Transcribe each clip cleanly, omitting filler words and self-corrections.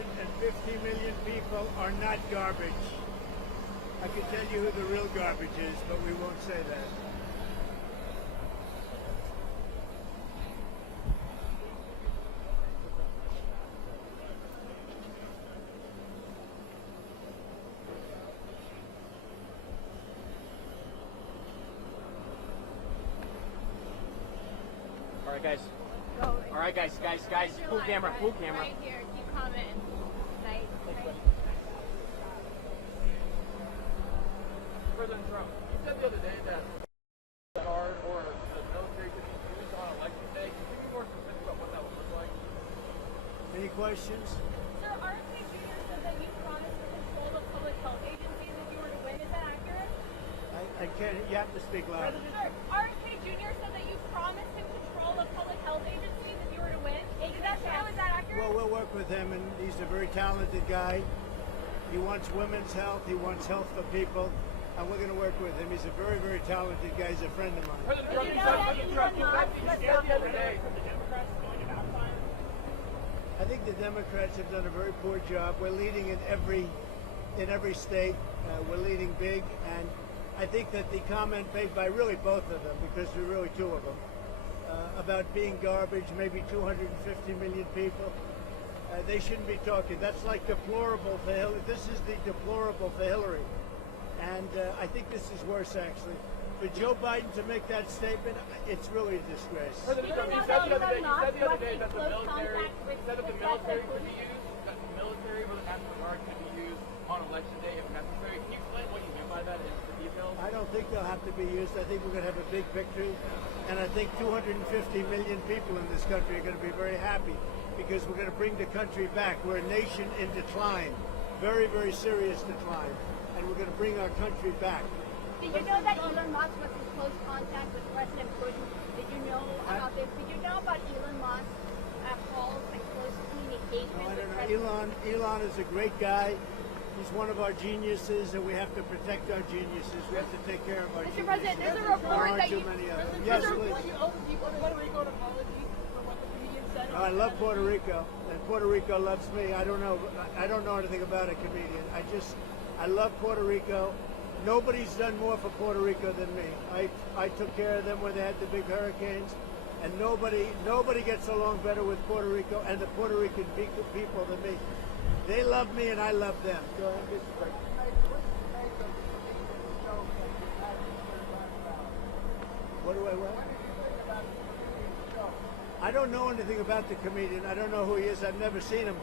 250 million people are not garbage. I can tell you who the real garbage is, but we won't say that. All right, guys. All right, guys. Full camera. Right here. Keep commenting. Right. President Trump, you said the other day that the guard or the military could be used on election day. Can you be more specific about what that would look like? Any questions? Sir, RFK Jr. said that you promised to control the public health agencies if you were to win. Is that accurate? I can't. You have to speak loud. Sir, RFK Jr. said that you promised to control the public health agencies if you were to win. Is that true? Is that accurate? Well, we'll work with him, and he's a very talented guy. He wants women's health. He wants health for people. And we're going to work with him. He's a very, very talented guy. He's a friend of mine. President Trump, you said the other day. I think the Democrats have done a very poor job. We're leading in every state. We're leading big, and I think that the comment made by really both of them, because there are really two of them, about being garbage, maybe 250 million people, they shouldn't be talking. That's like deplorable for Hillary. This is the deplorable for Hillary. And I think this is worse, actually. For Joe Biden to make that statement, it's really a disgrace. President Trump, you said the other day that the military could be used, that the military or the National Guard could be used on election day if necessary. Can you explain what you mean by that in the details? I don't think they'll have to be used. I think we're going to have a big victory. And I think 250 million people in this country are going to be very happy because we're going to bring the country back. We're a nation in decline, very, very serious decline. And we're going to bring our country back. Did you know that Elon Musk was in close contact with President Putin? Did you know about this? Did you know about Elon Musk's calls and close communication No, I with don't know. President? Elon is a great guy. He's one of our geniuses, and we have to protect our geniuses. We have to take care of our Mr. geniuses. President, there's a There report aren't that too you... many of them. Yes, please. I love Puerto Rico, and Puerto Rico loves me. I don't know anything about a comedian. I love Puerto Rico. Nobody's done more for Puerto Rico than me. I took care of them when they had the big hurricanes, and nobody gets along better with Puerto Rico and the Puerto Rican people than me. They love me, and I love them. Go ahead. What do I want? I don't know anything about the comedian. I don't know who he is. I've never seen him.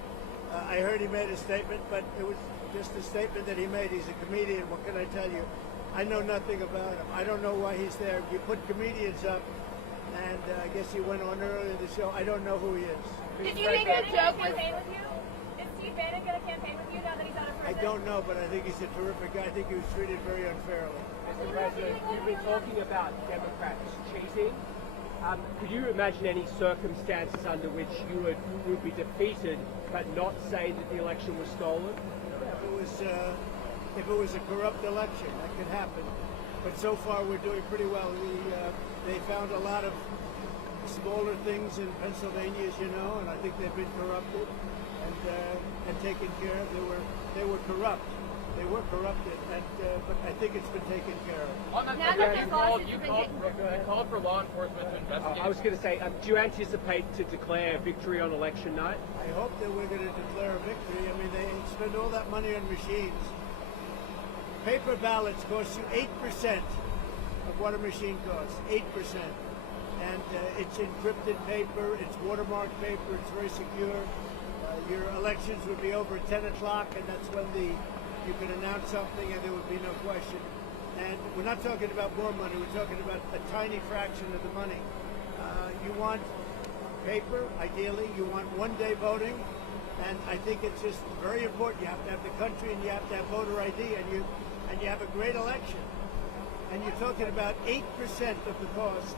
I heard he made a statement, but it was just a statement that he made. He's a comedian. What can I tell you? I know nothing about him. I don't know why he's there. You put comedians up, and I guess he went on earlier in the show. I don't know who he is. Did you make a joke with him? Is Steve Bannon going to campaign with you now that he's out of I prison? don't know, but I think he's a terrific guy. I think he was treated very unfairly. Mr. President, you've been talking about Democrats cheating. Could you imagine any circumstances under which you would be defeated but not say that the election was stolen? If it was a corrupt election, that could happen. But so far, we're doing pretty well. They found a lot of smaller things in Pennsylvania, as you know, and I think they've been corrupted and taken care of. They were corrupt. They were corrupted, but I think it's been taken care of. On that Now subject, that you called for law enforcement to investigate. I was going to say, do you anticipate to declare a victory on election night? I hope that we're going to declare a victory. I mean, they spend all that money on machines. Paper ballots cost you 8% of what a machine costs. 8%. And it's encrypted paper, it's watermarked paper, it's very secure. Your elections would be over at 10 o'clock, and that's when you can announce something and there would be no question. And we're not talking about more money, we're talking about a tiny fraction of the money. You want paper, ideally, you want one-day voting, and I think it's just very important. You have to have the country and you have to have voter ID, and you have a great election. And you're talking about 8% of the cost.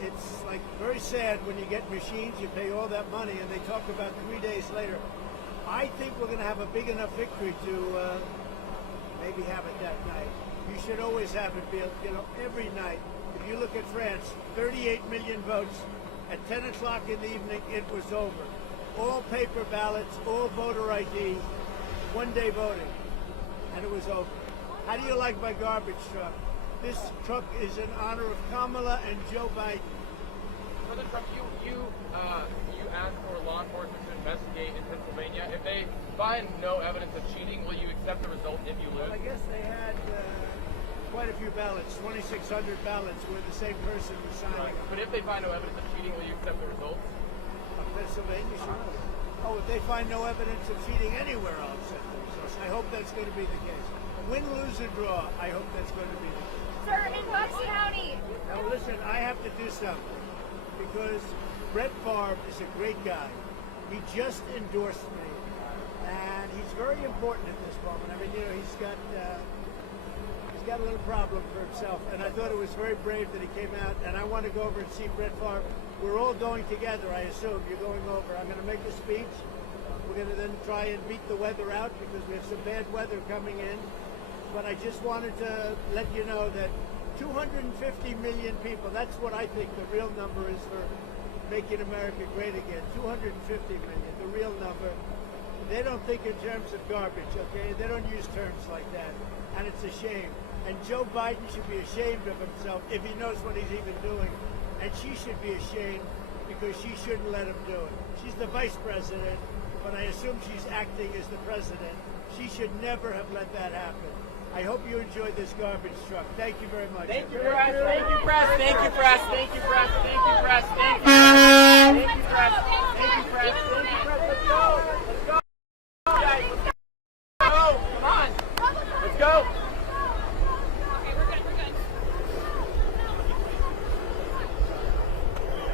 It's like very sad when you get machines, you pay all that money, and they talk about 3 days later. I think we're going to have a big enough victory to maybe have it that night. You should always have it, Bill. You know, every night. If you look at France, 38 million votes. At 10 o'clock in the evening, it was over. all paper ballots, all voter ID, one-day voting, and it was over. How do you like my garbage truck? This truck is in honor of Kamala and Joe Biden. President Trump, you asked for law enforcement to investigate in Pennsylvania. If they find no evidence of cheating, will you accept the result if you lose? Well, I guess they had quite a few ballots, 2,600 ballots, where the same person was signing. But if they find no evidence of cheating, will you accept the results? Pennsylvania, sure. Oh, if they find no evidence of cheating anywhere, I'll accept the results. I hope that's going to be the case. Win, lose, or draw, I hope that's going to be the case. Sir, in Bucks County. Now listen, I have to do something because Brett Favre is a great guy. He just endorsed me, and he's very important at this moment. I mean, you know, he's got a little problem for himself, and I thought it was very brave that he came out. And I want to go over and see Brett Favre. We're all going together, I assume. You're going over. I'm going to make a speech. We're going to then try and beat the weather out because we have some bad weather coming in. But I just wanted to let you know that 250 million people, that's what I think the real number is for making America great again. 250 million, the real number. They don't think in terms of garbage, okay? They don't use terms like that. And it's a shame. And Joe Biden should be ashamed of himself if he knows what he's even doing. And she should be ashamed because she shouldn't let him do it. She's the vice president, but I assume she's acting as the president. She should never have let that happen. I hope you enjoyed this garbage truck. Thank you very much. Thank you, press. Thank you, press. Thank you, press. Thank you, press. Thank you, press. Thank you, press. Thank you, press. Thank you, press. Thank you, press.